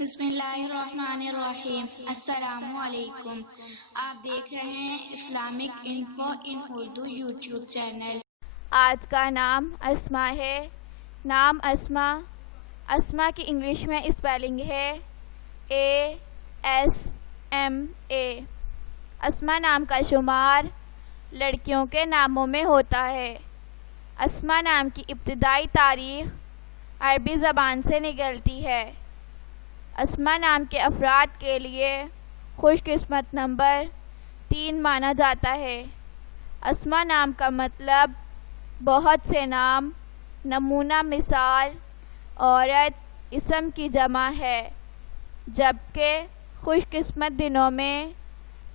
بسم اللہ الرحمن الرحیم۔ السلام علیکم۔ آپ دیکھ رہے ہیں اسلامک انفو ان اردو یوٹیوب چینل۔ آج کا نام اسما ہے۔ نام اسما۔ اسما کی انگلش میں اسپیلنگ ہے ASMA۔ اسما نام کا شمار لڑکیوں کے ناموں میں ہوتا ہے۔ اسما نام کی ابتدائی تاریخ عربی زبان سے نکلتی ہے۔ اسما نام کے افراد کے لیے خوش قسمت نمبر 3 مانا جاتا ہے۔ اسما نام کا مطلب بہت سے نام، نمونہ مثال، عورت، اسم کی جمع ہے، جبکہ خوش قسمت دنوں میں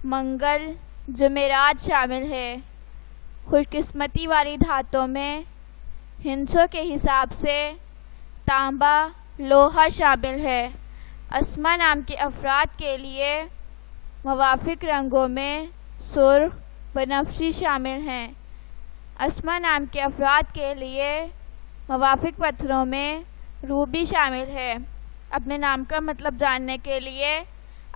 منگل، جمعرات شامل ہے۔ خوش قسمتی والی دھاتوں میں ہندسوں کے حساب سے تانبا، لوہا شامل ہے۔ اسما نام کے افراد کے لیے موافق رنگوں میں سرخ، بنفشی شامل ہیں۔ اسما نام کے افراد کے لیے موافق پتھروں میں روبی شامل ہے۔ اپنے نام کا مطلب جاننے کے لیے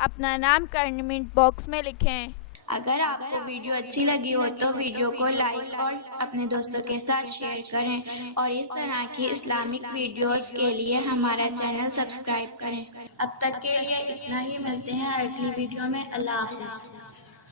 اپنا نام کمنٹ باکس میں لکھیں۔ اگر آپ کو ویڈیو اچھی لگی ہو تو ویڈیو کو لائک اور اپنے دوستوں کے ساتھ شیئر کریں، اور اس طرح کی اسلامک ویڈیوز کے لیے ہمارا چینل سبسکرائب کریں۔ اب تک کے لیے اتنا ہی، ملتے ہیں اگلی ویڈیو میں۔ اللہ حافظ۔